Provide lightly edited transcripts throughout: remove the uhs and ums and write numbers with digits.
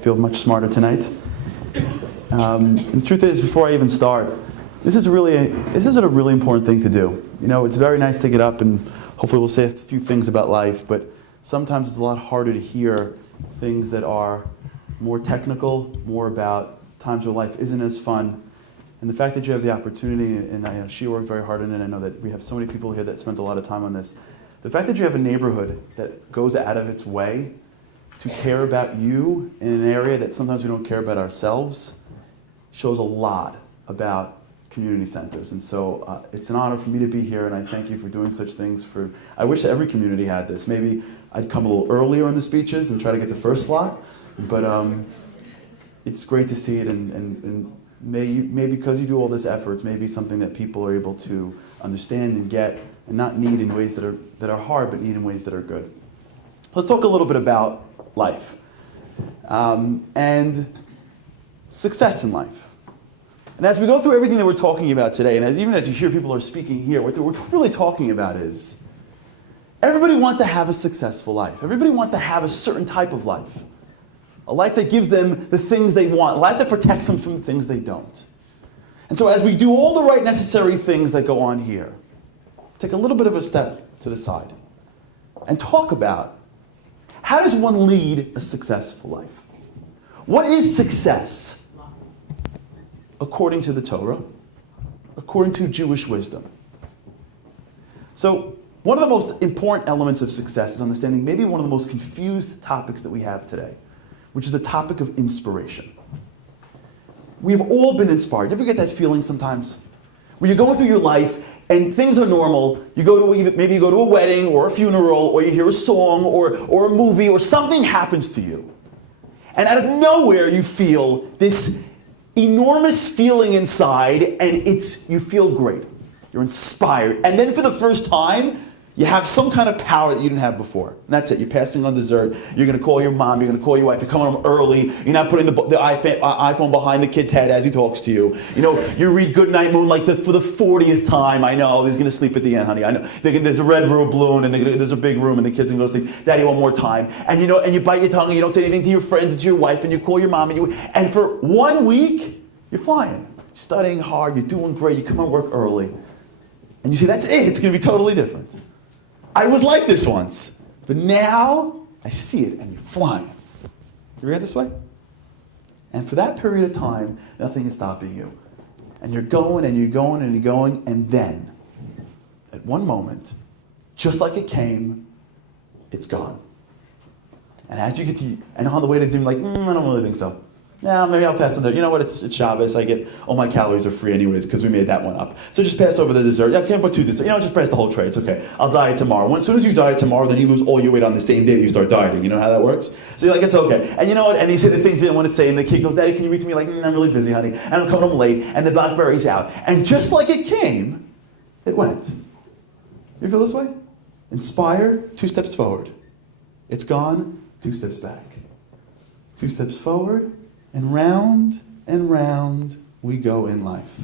Feel much smarter tonight. And the truth is, before I even start, this isn't a really important thing to do. You know, it's very nice to get up and hopefully we'll say a few things about life, but sometimes it's a lot harder to hear things that are more technical, more about times where life isn't as fun. And the fact that you have the opportunity, and I know she worked very hard on it, I know that we have so many people here that spent a lot of time on this. The fact that you have a neighborhood that goes out of its way to care about you in an area that sometimes we don't care about ourselves shows a lot about community centers. And so it's an honor for me to be here, and I thank you for doing such things. I wish every community had this. Maybe I'd come a little earlier in the speeches and try to get the first slot, but it's great to see it, and may because you do all this efforts, maybe something that people are able to understand and get and not need in ways that are hard, but need in ways that are good. Let's talk a little bit about life and success in life. And as we go through everything that we're talking about today, and even as you hear people are speaking here, what we're really talking about is everybody wants to have a successful life. Everybody wants to have a certain type of life. A life that gives them the things they want, a life that protects them from the things they don't. And so as we do all the right necessary things that go on here, take a little bit of a step to the side and talk about how does one lead a successful life? What is success according to the Torah, according to Jewish wisdom? So one of the most important elements of success is understanding maybe one of the most confused topics that we have today, which is the topic of inspiration. We've all been inspired. You ever get that feeling sometimes? Where you're going through your life and things are normal, maybe you go to a wedding or a funeral, or you hear a song or a movie, or something happens to you. And out of nowhere you feel this enormous feeling inside, and you feel great. You're inspired. And then for the first time, you have some kind of power that you didn't have before. And that's it. You're passing on dessert. You're going to call your mom. You're going to call your wife. You're coming home early. You're not putting the iPhone behind the kid's head as he talks to you. You know, you read Goodnight Moon like for the 40th time. I know. He's going to sleep at the end, honey. I know. There's a red balloon, and there's a big room, and the kid's going to go to sleep. Daddy, one more time. And you know, and you bite your tongue, and you don't say anything to your friends and to your wife, and you call your mom, and for 1 week, you're flying. You're studying hard. You're doing great. You come to work early. And you say, that's it. It's going to be totally different. I was like this once, but now I see it, and you're flying. Do you read it this way? And for that period of time, nothing is stopping you. And you're going, and you're going, and you're going, and then, at one moment, just like it came, it's gone. And as you get to, and on the way to doing, like, I don't really think so. Yeah, maybe I'll pass on there. You know what, it's Shabbos. I get, all my calories are free anyways because we made that one up. So just pass over the dessert. Yeah, I can't put 2 desserts. You know, just pass the whole tray. It's okay. I'll diet tomorrow. As soon as you diet tomorrow, then you lose all your weight on the same day that you start dieting. You know how that works? So you're like, it's okay. And you know what? And you say the things you didn't want to say, and the kid goes, Daddy, can you read to me? Like, I'm really busy, honey. And I'm coming home late, and the blackberry's out. And just like it came, it went. You feel this way? Inspired, 2 steps forward. It's gone, 2 steps back. 2 steps forward, and round we go in life.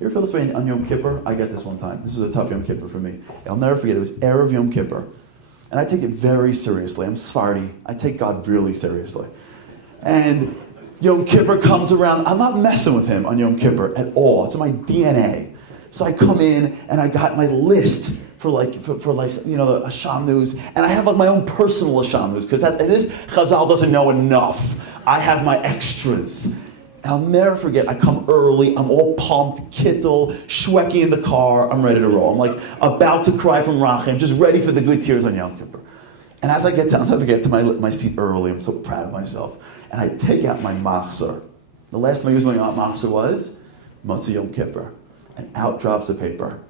You ever feel this way on Yom Kippur? I get this one time. This was a tough Yom Kippur for me. I'll never forget. It was Erev Yom Kippur. And I take it very seriously. I'm Sephardi. I take God really seriously. And Yom Kippur comes around. I'm not messing with him on Yom Kippur at all. It's in my DNA. So I come in and I got my list for you know, the Hashem news, and I have like my own personal Hashem news because Chazal doesn't know enough. I have my extras, and I'll never forget. I come early. I'm all pumped, kittel, shweki in the car. I'm ready to roll. I'm like about to cry from Rachim, just ready for the good tears on Yom Kippur. And as I get down, I'll never get to my seat early. I'm so proud of myself, and I take out my machzor. The last time I used my machzor was Motzei Yom Kippur, and out drops a paper.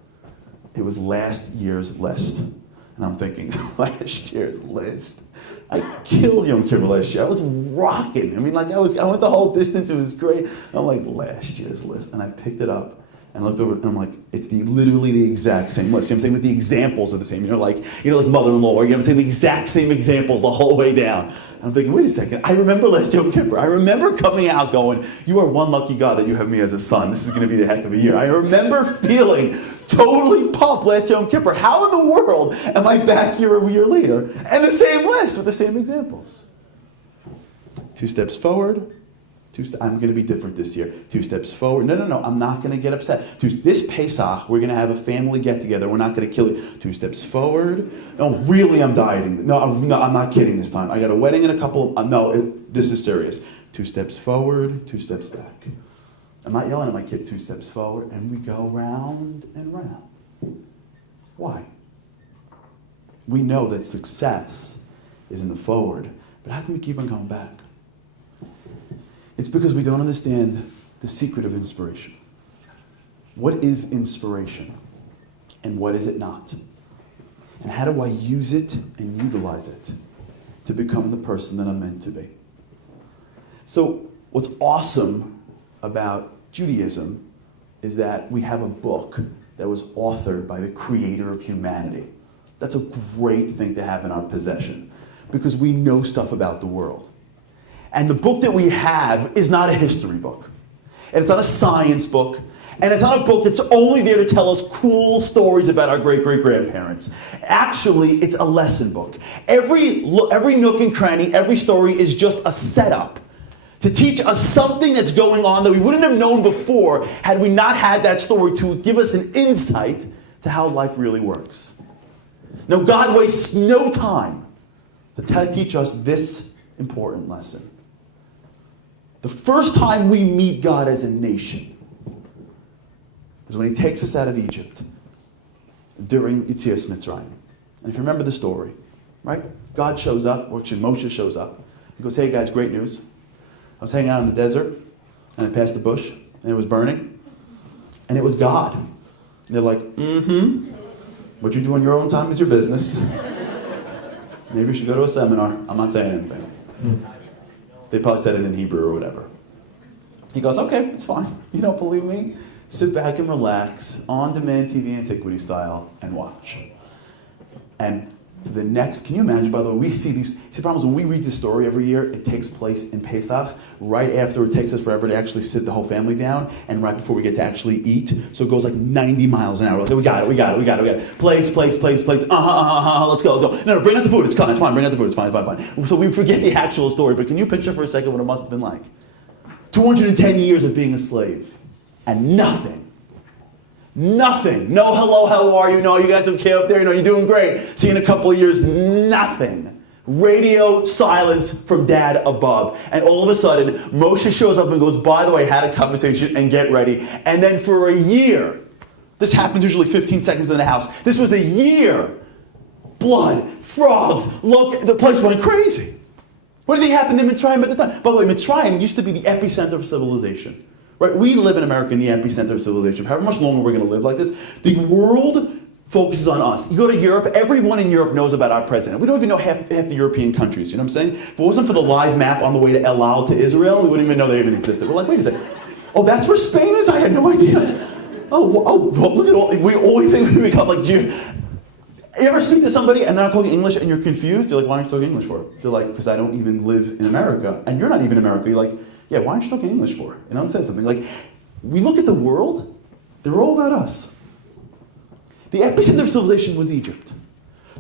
It was last year's list. And I'm thinking, last year's list? I killed Yom Kippur last year. I was rocking. I mean, like I went the whole distance. It was great. I'm like, last year's list. And I picked it up and looked over it, and I'm like, it's literally the exact same list. You know what I'm saying? With the examples are the same. You know, like mother-in-law, or you know what I'm saying? The exact same examples the whole way down. I'm thinking, wait a second. I remember last Yom Kippur. I remember coming out going, you are one lucky God that you have me as a son. This is going to be the heck of a year. I remember feeling totally pumped last Yom Kippur. How in the world am I back here a year later? And the same list with the same examples. 2 steps forward. I'm going to be different this year. 2 steps forward. No, I'm not going to get upset. This Pesach, we're going to have a family get-together. We're not going to kill it. 2 steps forward. No, really, I'm dieting. No, I'm not kidding this time. I got a wedding in a couple of... this is serious. 2 steps forward, 2 steps back. I'm not yelling at my kid, 2 steps forward, and we go round and round. Why? We know that success is in the forward, but how can we keep on going back? It's because we don't understand the secret of inspiration. What is inspiration? And what is it not? And how do I use it and utilize it to become the person that I'm meant to be? So what's awesome about Judaism is that we have a book that was authored by the creator of humanity. That's a great thing to have in our possession because we know stuff about the world. And the book that we have is not a history book. And it's not a science book. And it's not a book that's only there to tell us cool stories about our great-great-grandparents. Actually, it's a lesson book. Every nook and cranny, every story is just a setup to teach us something that's going on that we wouldn't have known before had we not had that story to give us an insight to how life really works. Now, God wastes no time to teach us this important lesson. The first time we meet God as a nation is when he takes us out of Egypt during Yetzias Mitzrayim. And if you remember the story, right? God shows up, or actually Moshe shows up. He goes, hey guys, great news. I was hanging out in the desert, and I passed a bush, and it was burning, and it was God. And they're like, what you do on your own time is your business. Maybe you should go to a seminar. I'm not saying anything. They probably said it in Hebrew or whatever. He goes, okay, it's fine. You don't believe me? Sit back and relax, on-demand TV antiquity style, and watch. And for the next, can you imagine, by the way, we see these, the problem is when we read this story every year, it takes place in Pesach, right after it takes us forever to actually sit the whole family down, and right before we get to actually eat, so it goes like 90 miles an hour. Like, we got it. Plagues, let's go. No, bring out the food, it's fine, bring out the food, it's fine. So we forget the actual story, but can you picture for a second what it must have been like? 210 years of being a slave, and nothing. No hello, how are you? No, you guys okay up there? You're doing great. See you in a couple of years. Nothing. Radio silence from dad above. And all of a sudden, Moshe shows up and goes, by the way, had a conversation and get ready. And then for a year, this happens usually 15 seconds in the house. This was a year. Blood, frogs, look, the place went crazy. What do you think happened in Mitzrayim at the time? By the way, Mitzrayim used to be the epicenter of civilization. Right? We live in America in the epicenter of civilization. However much longer we're going to live like this, the world focuses on us. You go to Europe, everyone in Europe knows about our president. We don't even know half the European countries, you know what I'm saying? If it wasn't for the live map on the way to El Al to Israel, we wouldn't even know they even existed. We're like, wait a second. Oh, that's where Spain is? I had no idea. Oh, look at all, we always think we become like Jew. You ever speak to somebody and they're not talking English and you're confused? You're like, why aren't you talking English for? They're like, because I don't even live in America. And you're not even in America. You're like, yeah, why aren't you talking English for? And I'll say something like, we look at the world, they're all about us. The epicenter of civilization was Egypt.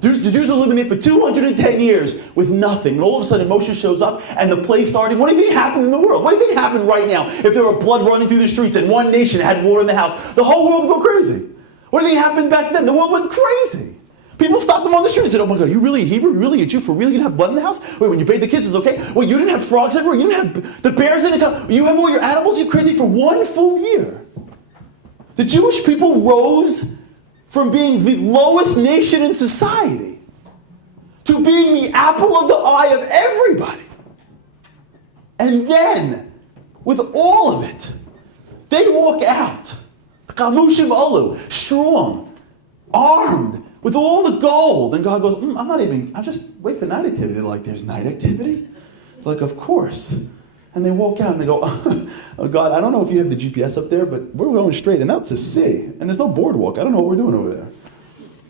The Jews were living there for 210 years with nothing. And all of a sudden Moshe shows up and the plague started. What do you think happened in the world? What do you think happened right now if there were blood running through the streets and one nation had water in the house? The whole world would go crazy. What do you think happened back then? The world went crazy. People stopped them on the street and said, oh my God, you really a Hebrew? You really a Jew? For real? You didn't have blood in the house? Wait, when you bathed the kids, it's okay? Wait, you didn't have frogs everywhere? You didn't have the bears in the You have all your animals? You're crazy for one full year. The Jewish people rose from being the lowest nation in society to being the apple of the eye of everybody. And then, with all of it, they walk out, Chamushim Olu, strong, armed, with all the gold. And God goes, I just wait for night activity. They're like, there's night activity? They're like, of course. And they walk out and they go, oh God, I don't know if you have the GPS up there, but we're going straight and that's the sea. And there's no boardwalk. I don't know what we're doing over there.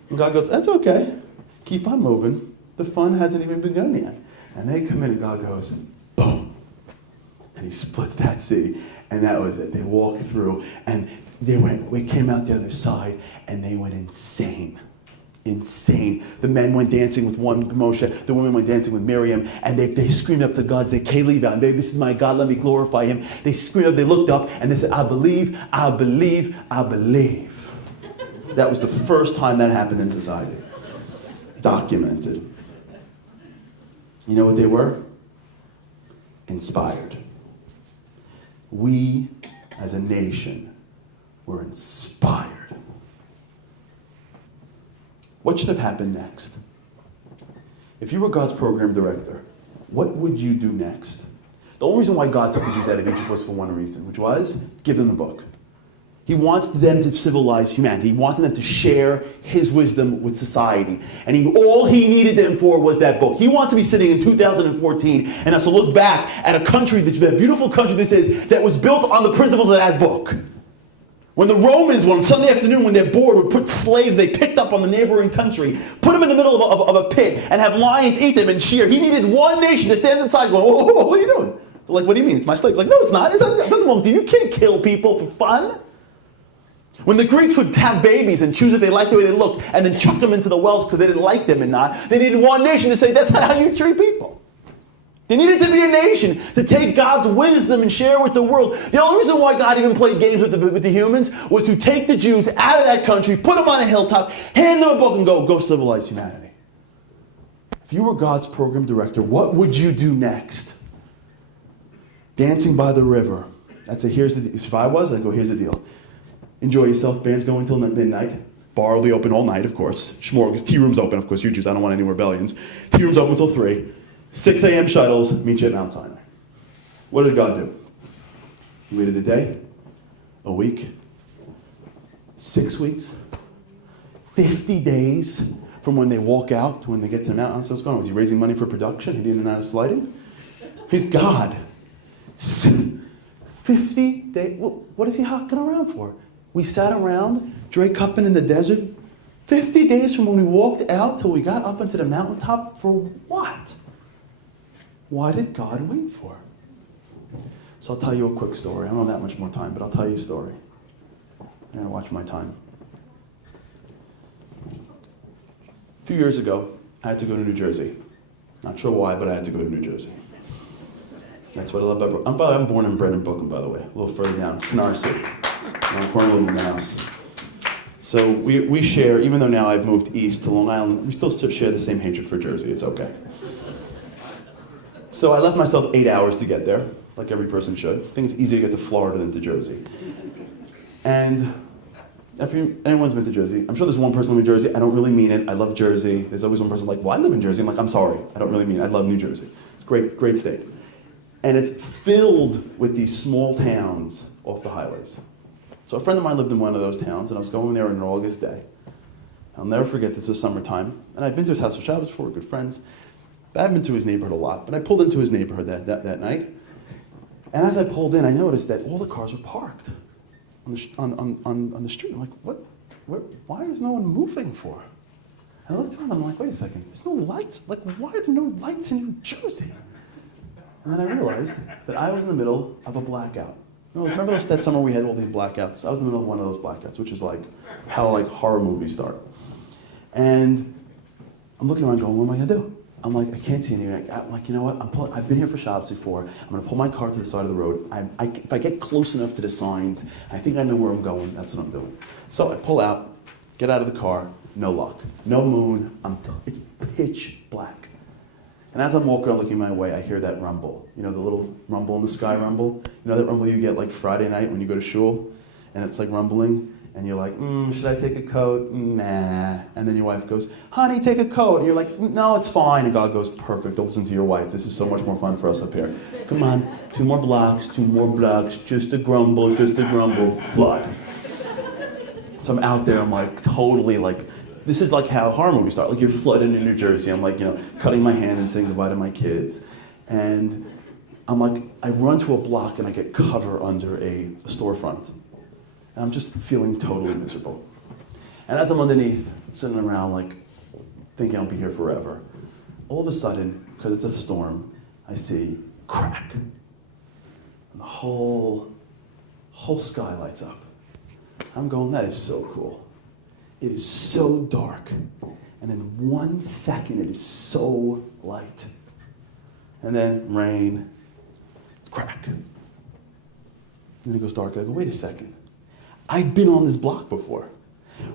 And God goes, that's okay. Keep on moving. The fun hasn't even begun yet. And they come in and God goes, boom. And he splits that sea. And that was it. They walked through and we came out the other side and they went insane. Insane. The men went dancing with one Moshe, the women went dancing with Miriam, and they screamed up to God, say, Kelevi, this is my God, let me glorify him. They screamed up, they looked up, and they said, I believe, I believe, I believe. That was the first time that happened in society. Documented. You know what they were? Inspired. We, as a nation, were inspired. What should have happened next? If you were God's program director, what would you do next? The only reason why God took the Jews out of Egypt was for one reason, which was give them the book. He wants them to civilize humanity. He wanted them to share his wisdom with society. And all he needed them for was that book. He wants to be sitting in 2014 and us to look back at a country, that beautiful country that was built on the principles of that book. When the Romans, one Sunday afternoon, when they're bored, would put slaves they picked up on the neighboring country, put them in the middle of a pit, and have lions eat them and shear. He needed one nation to stand inside going, whoa, whoa, whoa, what are you doing? They're like, what do you mean? It's my slaves. Like, no, it's not. It doesn't belong to you. You can't kill people for fun. When the Greeks would have babies and choose if they liked the way they looked, and then chuck them into the wells because they didn't like them or not, they needed one nation to say, that's not how you treat people. They needed to be a nation to take God's wisdom and share with the world. The only reason why God even played games with the humans was to take the Jews out of that country, put them on a hilltop, hand them a book, and go civilize humanity. If you were God's program director, what would you do next? Dancing by the river. I'd say, if I was, I'd go, here's the deal. Enjoy yourself. Band's going until midnight. Bar will be open all night, of course. Shmorgas, tea room's open, of course. You Jews, I don't want any rebellions. Tea room's open until 3. 6 a.m. shuttles, meet you at Mount Sinai. What did God do? He waited a day, a week, 6 weeks, 50 days from when they walk out to when they get to the mountain. So what's going on? Was he raising money for production? He didn't know how to lighting? He's God. 50 days. What is he hocking around for? We sat around, Dre cupping in the desert, 50 days from when we walked out till we got up into the mountaintop for what? Why did God wait for? So I'll tell you a quick story. I don't have that much more time, but I'll tell you a story. I'm going to watch my time. A few years ago, I had to go to New Jersey. Not sure why, but I had to go to New Jersey. That's what I love about Brooklyn. I'm born and bred in Brooklyn, by the way, a little further down, Canarsie, around Cornwall in the house. So we share, even though now I've moved east to Long Island, we still share the same hatred for Jersey. It's okay. So I left myself 8 hours to get there, like every person should. I think it's easier to get to Florida than to Jersey. And if anyone's been to Jersey, I'm sure there's one person in New Jersey. I don't really mean it. I love Jersey. There's always one person like, well, I live in Jersey. I'm like, I'm sorry. I don't really mean it. I love New Jersey. It's a great state. And it's filled with these small towns off the highways. So a friend of mine lived in one of those towns, and I was going there on an August day. I'll never forget, this was summertime. And I'd been to his house for Shabbos before, we're good friends. But I haven't been to his neighborhood a lot, but I pulled into his neighborhood that night. And as I pulled in, I noticed that all the cars were parked on the street. I'm like, why is no one moving for? And I looked around, I'm like, wait a second, there's no lights. Like, why are there no lights in New Jersey? And then I realized that I was in the middle of a blackout. Remember that summer we had all these blackouts? I was in the middle of one of those blackouts, which is like how horror movies start. And I'm looking around going, what am I gonna do? I'm like, I can't see anything. I'm like, you know what? I've been here for Shabbos before. I'm gonna pull my car to the side of the road. If I get close enough to the signs, I think I know where I'm going. That's what I'm doing. So I pull out, get out of the car. No luck. No moon. It's pitch black. And as I'm walking around looking my way, I hear that rumble. You know, the little rumble in the sky rumble? You know that rumble you get like Friday night when you go to shul? And it's like rumbling? And you're like, should I take a coat? Nah. And then your wife goes, honey, take a coat. And you're like, no, it's fine. And God goes, perfect. Don't listen to your wife. This is so much more fun for us up here. Come on, 2 more blocks, just a grumble, flood. So I'm out there, I'm like totally like, this is like how horror movies start. Like you're flooding in New Jersey. I'm like, cutting my hand and saying goodbye to my kids. And I'm like, I run to a block and I get cover under a storefront. And I'm just feeling totally miserable. And as I'm underneath, sitting around like, thinking I'll be here forever, all of a sudden, because it's a storm, I see crack. And the whole sky lights up. I'm going, that is so cool. It is so dark. And in 1 second, it is so light. And then rain, crack. Then it goes dark. I go, wait a second. I've been on this block before.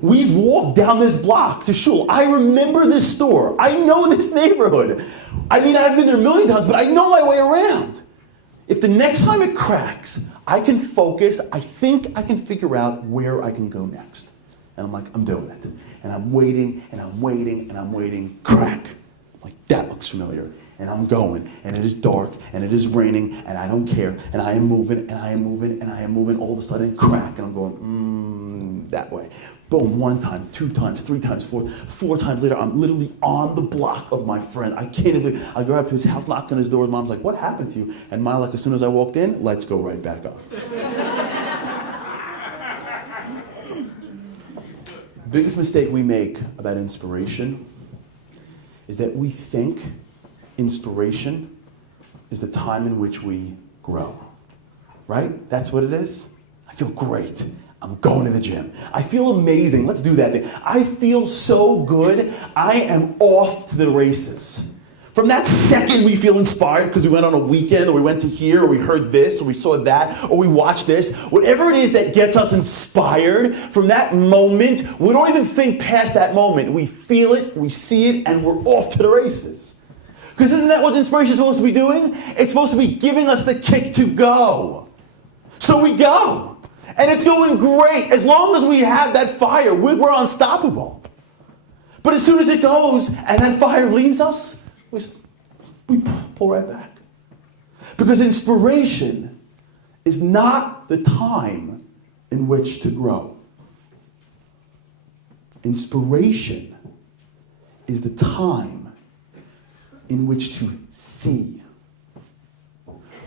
We've walked down this block to shul. I remember this store. I know this neighborhood. I mean, I've been there a million times, but I know my way around. If the next time it cracks, I can focus, I think I can figure out where I can go next. And I'm like, I'm doing it. And I'm waiting, and I'm waiting, and I'm waiting. Crack. Like, that looks familiar. And I'm going, and it is dark, and it is raining, and I don't care. And I am moving, and I am moving, and I am moving. All of a sudden, crack, and I'm going, that way. Boom, 1 time, 2 times, 3 times, 4 times later, I'm literally on the block of my friend. I can't even, I go up to his house, knock on his door, his mom's like, what happened to you? And my luck, as soon as I walked in, let's go right back up. The biggest mistake we make about inspiration is that we think inspiration is the time in which we grow. Right? That's what it is? I feel great. I'm going to the gym. I feel amazing. Let's do that thing. I feel so good. I am off to the races. From that second we feel inspired because we went on a weekend, or we went to here, or we heard this, or we saw that, or we watched this, whatever it is that gets us inspired, from that moment, we don't even think past that moment. We feel it, we see it, and we're off to the races. Because isn't that what inspiration is supposed to be doing? It's supposed to be giving us the kick to go. So we go. And it's going great. As long as we have that fire, we're unstoppable. But as soon as it goes and that fire leaves us, we pull right back. Because inspiration is not the time in which to grow. Inspiration is the time in which to see.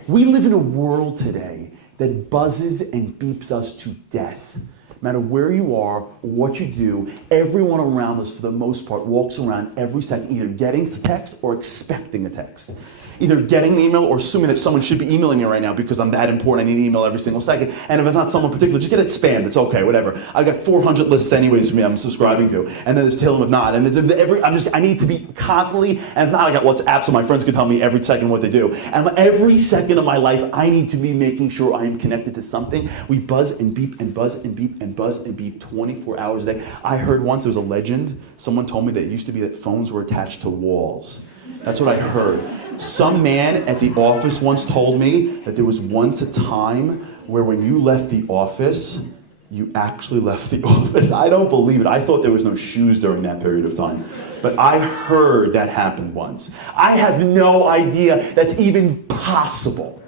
We live in a world today that buzzes and beeps us to death. No matter where you are, or what you do, everyone around us, for the most part, walks around every second either getting a text or expecting a text. Either getting an email or assuming that someone should be emailing me right now because I'm that important, I need an email every single second. And if it's not someone particular, just get it spammed. It's okay, whatever. I've got 400 lists anyways for me I'm subscribing to. And then there's tell them if not. And there's I need to be constantly, and if not, I got WhatsApp so my friends can tell me every second what they do. And every second of my life, I need to be making sure I am connected to something. We buzz and beep and buzz and beep and buzz and beep 24 hours a day. I heard once, there was a legend, someone told me that it used to be that phones were attached to walls. That's what I heard. Some man at the office once told me that there was once a time where when you left the office, you actually left the office. I don't believe it. I thought there was no shoes during that period of time. But I heard that happened once. I have no idea that's even possible.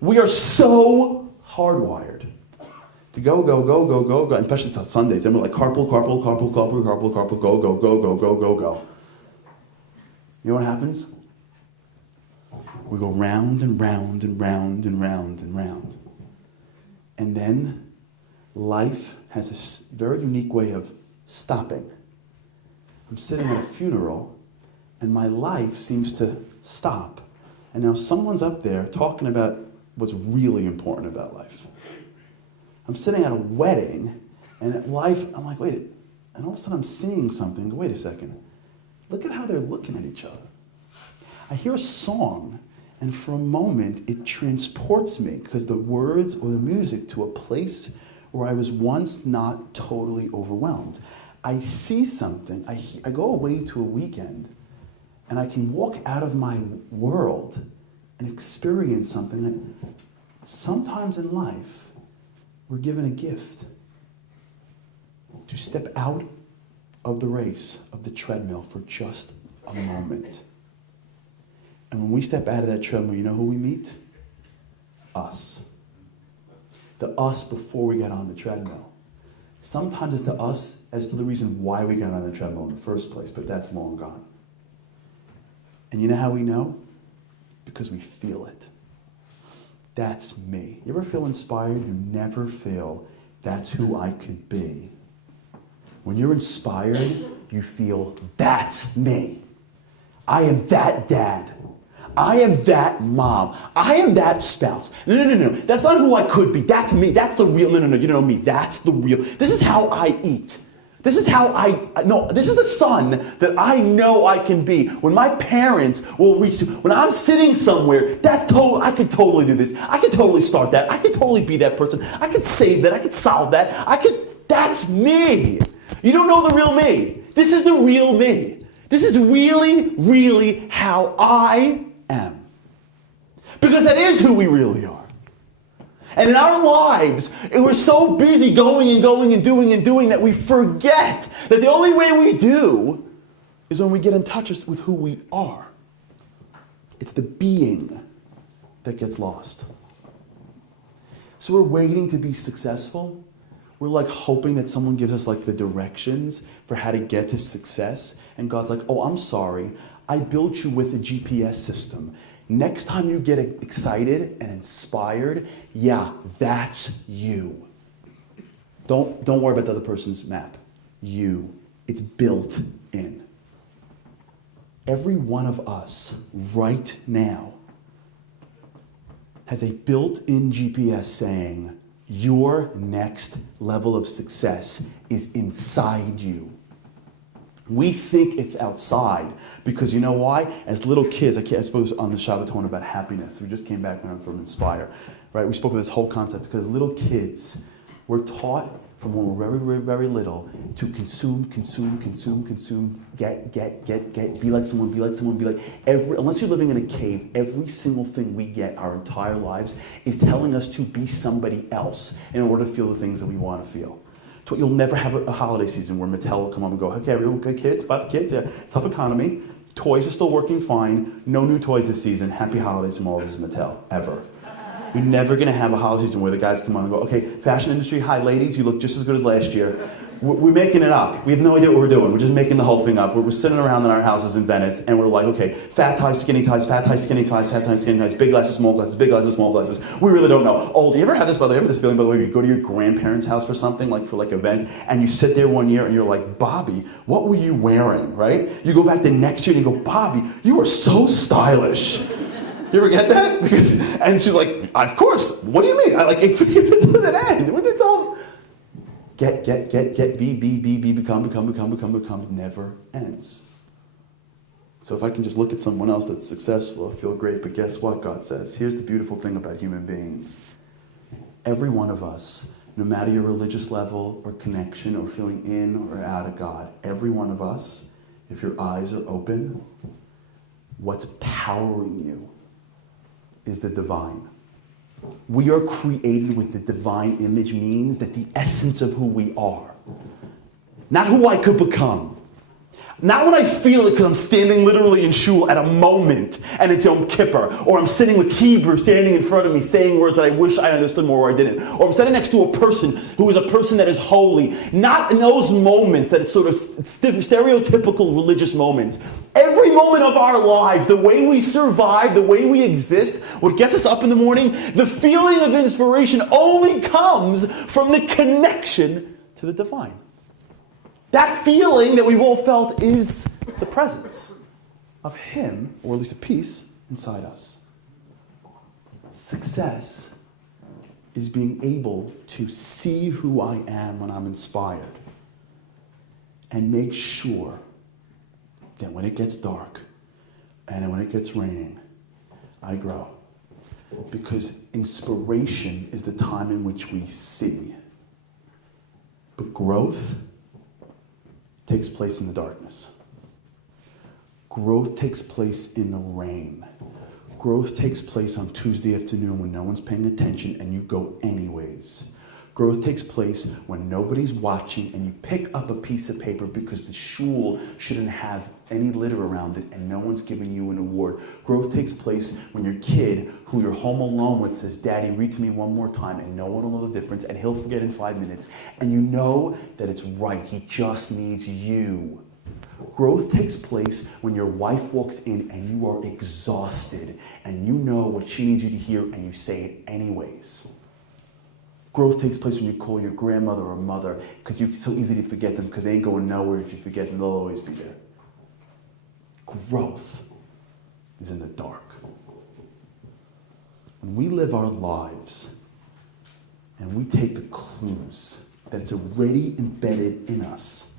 We are so hardwired to go, and especially on Sundays. And we're like carpool, go. You know what happens? We go round and round and round and round and round. And then life has a very unique way of stopping. I'm sitting at a funeral, and my life seems to stop. And now someone's up there talking about what's really important about life. I'm sitting at a wedding, and at life, I'm like, wait, and all of a sudden I'm seeing something. Wait a second. Look at how they're looking at each other. I hear a song, and for a moment, it transports me, because the words or the music, to a place where I was once not totally overwhelmed. I see something, I go away to a weekend, and I can walk out of my world and experience something that sometimes in life, we're given a gift. To step out of the race, of the treadmill for just a moment. And when we step out of that treadmill, you know who we meet? Us. The us before we get on the treadmill. Sometimes it's the us as to the reason why we got on the treadmill in the first place, but that's long gone. And you know how we know? Because we feel it. That's me. You ever feel inspired? You never feel, that's who I could be. When you're inspired, you feel, that's me. I am that dad. I am that mom. I am that spouse. No. That's not who I could be. That's me. That's the real. No. You know me. That's the real. This is how I eat. This is how this is the son that I know I can be. When my parents will reach to, when I'm sitting somewhere, I could totally do this. I could totally start that. I could totally be that person. I could save that. I could solve that. That's me. You don't know the real me. This is the real me. This is really, really how I am. Because that is who we really are. And in our lives, we're so busy going and going and doing that we forget that the only way we do is when we get in touch with who we are. It's the being that gets lost. So we're waiting to be successful. We're like hoping that someone gives us like the directions for how to get to success. And God's like, oh, I'm sorry. I built you with a GPS system. Next time you get excited and inspired, yeah, that's you. Don't worry about the other person's map. You. It's built in. Every one of us right now has a built-in GPS saying, your next level of success is inside you. We think it's outside because you know why? As little kids, I suppose on the Shabbaton about happiness. We just came back from Inspire, right? We spoke of this whole concept because little kids, we're taught from when we're very, very, very little to consume, get, be like someone, unless you're living in a cave, every single thing we get our entire lives is telling us to be somebody else in order to feel the things that we want to feel. You'll never have a holiday season where Mattel will come up and go, okay, everyone good kids, buy the kids, yeah, tough economy, toys are still working fine, no new toys this season, happy holidays from all of us Mattel, ever. You're never going to have a holiday season where the guys come on and go, okay, fashion industry, hi ladies, you look just as good as last year. We're making it up. We have no idea what we're doing. We're just making the whole thing up. We're sitting around in our houses in Venice and we're like, okay, fat ties, skinny ties, fat ties, skinny ties, fat ties, skinny ties, big glasses, small glasses, big glasses, small glasses. We really don't know. Oh, do you ever have this, by the way, you ever this feeling, by the way, you go to your grandparents' house for something, like for an event, and you sit there one year and you're like, Bobby, what were you wearing, right? You go back the next year and you go, Bobby, you are so stylish. You ever get that? And she's like, of course. What do you mean? It doesn't end. When it's all get, be, become, never ends. So if I can just look at someone else that's successful, I feel great. But guess what God says? Here's the beautiful thing about human beings. Every one of us, no matter your religious level or connection or feeling in or out of God, every one of us, if your eyes are open, what's powering you is the divine. We are created with the divine image means that the essence of who we are, not who I could become. Not when I feel it because I'm standing literally in shul at a moment and it's Yom Kippur, or I'm sitting with Hebrew standing in front of me saying words that I wish I understood more or I didn't, or I'm sitting next to a person who is a person that is holy. Not in those moments that it's sort of stereotypical religious moments. Every moment of our lives, the way we survive, the way we exist, what gets us up in the morning, the feeling of inspiration only comes from the connection to the divine. That feeling that we've all felt is the presence of Him, or at least a piece, inside us. Success is being able to see who I am when I'm inspired and make sure that when it gets dark and when it gets raining, I grow. Because inspiration is the time in which we see. But growth takes place in the darkness. Growth takes place in the rain. Growth takes place on Tuesday afternoon when no one's paying attention and you go anyways. Growth takes place when nobody's watching and you pick up a piece of paper because the shul shouldn't have any litter around it and no one's giving you an award. Growth takes place when your kid, who you're home alone with, says, Daddy, read to me one more time, and no one will know the difference, and he'll forget in 5 minutes. And you know that it's right. He just needs you. Growth takes place when your wife walks in and you are exhausted and you know what she needs you to hear and you say it anyways. Growth takes place when you call your grandmother or mother because it's so easy to forget them because they ain't going nowhere if you forget them. They'll always be there. Growth is in the dark. When we live our lives and we take the clues that it's already embedded in us.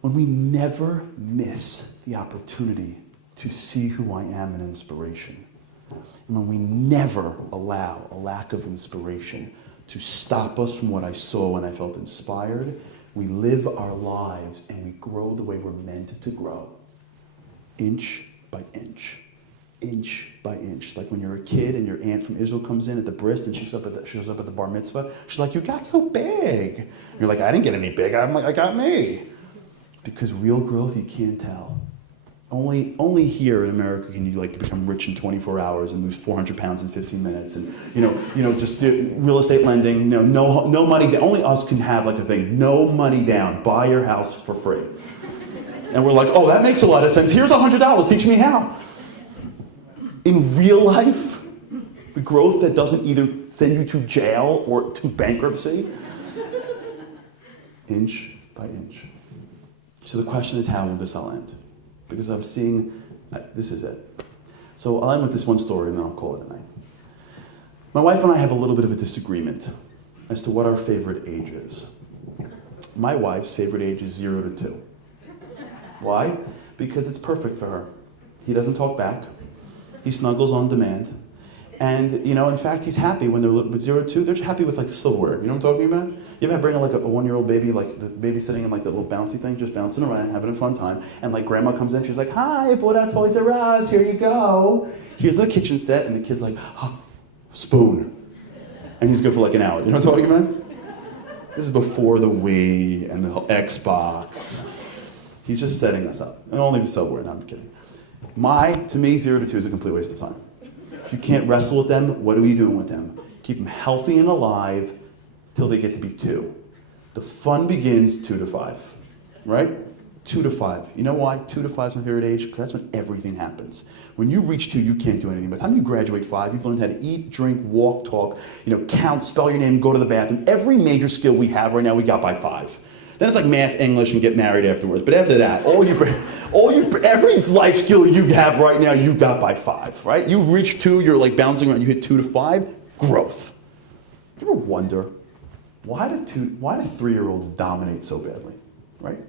When we never miss the opportunity to see who I am in inspiration, and when we never allow a lack of inspiration to stop us from what I saw when I felt inspired, we live our lives and we grow the way we're meant to grow. Inch by inch. Inch by inch. Like when you're a kid and your aunt from Israel comes in at the bris and she shows up at the bar mitzvah, she's like, you got so big. And you're like, I didn't get any big. I'm like, I got me. Because real growth, you can't tell. Only here in America can you like become rich in 24 hours and lose 400 pounds in 15 minutes, and just real estate lending. No money down. Only us can have like a thing. No money down. Buy your house for free. And we're like, oh, that makes a lot of sense. Here's $100. Teach me how. In real life, the growth that doesn't either send you to jail or to bankruptcy, inch by inch. So the question is, how will this all end? Because I'm seeing, this is it. So I'll end with this one story and then I'll call it a night. My wife and I have a little bit of a disagreement as to what our favorite age is. My wife's favorite age is 0 to 2. Why? Because it's perfect for her. He doesn't talk back. He snuggles on demand. And, in fact, he's happy when they're with 0 to 2. They're happy with, like, silverware. You know what I'm talking about? You ever bring, like, a 1-year-old baby, like, the baby sitting in, like, that little bouncy thing, just bouncing around, having a fun time. And, like, grandma comes in, she's like, hi, I bought out Toys R Us, here you go. Here's the kitchen set, and the kid's like, oh, spoon. And he's good for, like, an hour. You know what I'm talking about? This is before the Wii and the Xbox. He's just setting us up. And only the silverware, no, I'm kidding. To me, 0 to 2 is a complete waste of time. If you can't wrestle with them, what are we doing with them? Keep them healthy and alive till they get to be 2. The fun begins 2 to 5, right? 2 to 5. You know why 2 to 5 is my favorite age? Because that's when everything happens. When you reach 2, you can't do anything. By the time you graduate 5, you've learned how to eat, drink, walk, talk, count, spell your name, go to the bathroom. Every major skill we have right now, we got by 5. Then it's like math, English, and get married afterwards. But after that, every life skill you have right now, you got by 5, right? You reach 2, you're like bouncing around, you hit 2 to 5, growth. You ever wonder, why do 3-year-olds dominate so badly, right?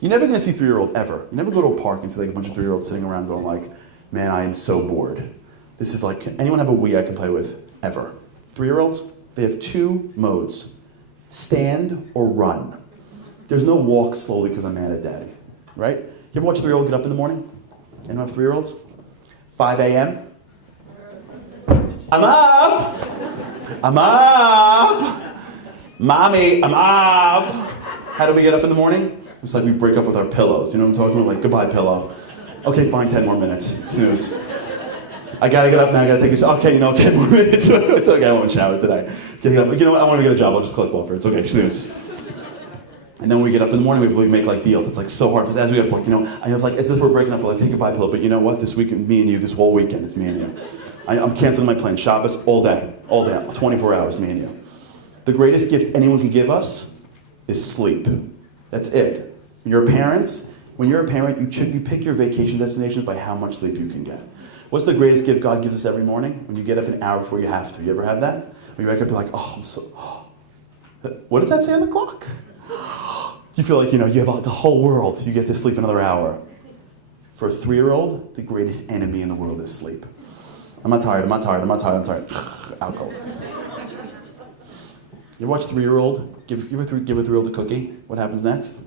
You're never gonna see 3-year-old ever. You never go to a park and see like a bunch of 3-year-olds sitting around going like, man, I am so bored. This is like, anyone have a Wii I can play with? Ever. 3-year-olds, they have 2 modes, stand or run. There's no walk slowly because I'm mad at daddy, right? You ever watch a 3-year-old get up in the morning? Anyone have 3-year-olds? 5 a.m. I'm up! I'm up! Mommy, I'm up! How do we get up in the morning? It's like we break up with our pillows. You know what I'm talking about? Like, goodbye, pillow. Okay, fine, 10 more minutes. Snooze. I gotta get up now, I gotta take a shower. Okay, 10 more minutes. It's okay, I won't shower today. You know what, I want to get a job, I'll just collect welfare. It's okay, snooze. And then when we get up in the morning, we make like deals. It's like so hard. As we get up, I was like, it's as if we're breaking up. We're like, hey, goodbye, pillow. But you know what? This weekend, me and you, this whole weekend, it's me and you. I'm canceling my plan. Shabbos all day, 24 hours, me and you. The greatest gift anyone can give us is sleep. That's it. When you're a parent, you pick your vacation destinations by how much sleep you can get. What's the greatest gift God gives us every morning? When you get up an hour before you have to. You ever have that? When you wake up, you're like, what does that say on the clock? You feel like, you have like the whole world. You get to sleep another hour. For a 3-year-old, the greatest enemy in the world is sleep. I'm not tired. Out cold. You ever watch a 3-year-old? Give a 3-year-old a cookie. What happens next?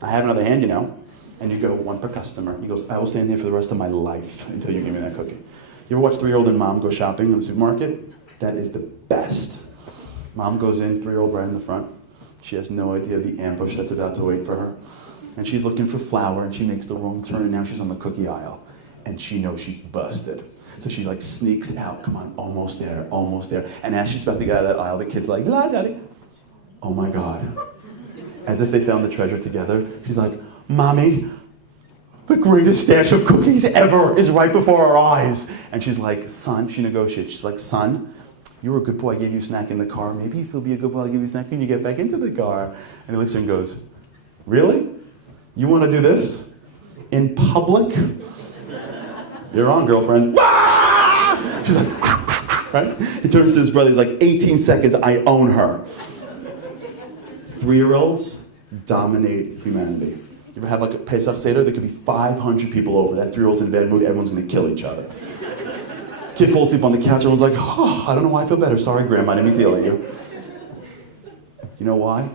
I have another hand, And you go, 1 per customer. He goes, I will stand here for the rest of my life until you give me that cookie. You ever watch 3-year-old and mom go shopping in the supermarket? That is the best. Mom goes in, 3-year-old right in the front. She has no idea the ambush that's about to wait for her. And she's looking for flour, and she makes the wrong turn, and now she's on the cookie aisle. And she knows she's busted. So she like sneaks out, come on, almost there. And as she's about to get out of that aisle, the kid's like, la, daddy. Oh my God. As if they found the treasure together. She's like, Mommy, the greatest stash of cookies ever is right before our eyes. And she's like, son, she negotiates. She's like, son, you were a good boy, I gave you a snack in the car. Maybe if you'll be a good boy, I'll give you a snack when you get back into the car. And he looks at her and goes, really? You want to do this? In public? You're on, girlfriend. She's like, right? He turns to his brother, he's like, 18 seconds, I own her. 3-year-olds dominate humanity. You ever have like a Pesach Seder? There could be 500 people over. That 3-year-old's in a bad mood, everyone's gonna kill each other. Kid falls asleep on the couch, everyone's like, oh, I don't know why I feel better. Sorry, Grandma, I didn't mean to yell at you. You know why?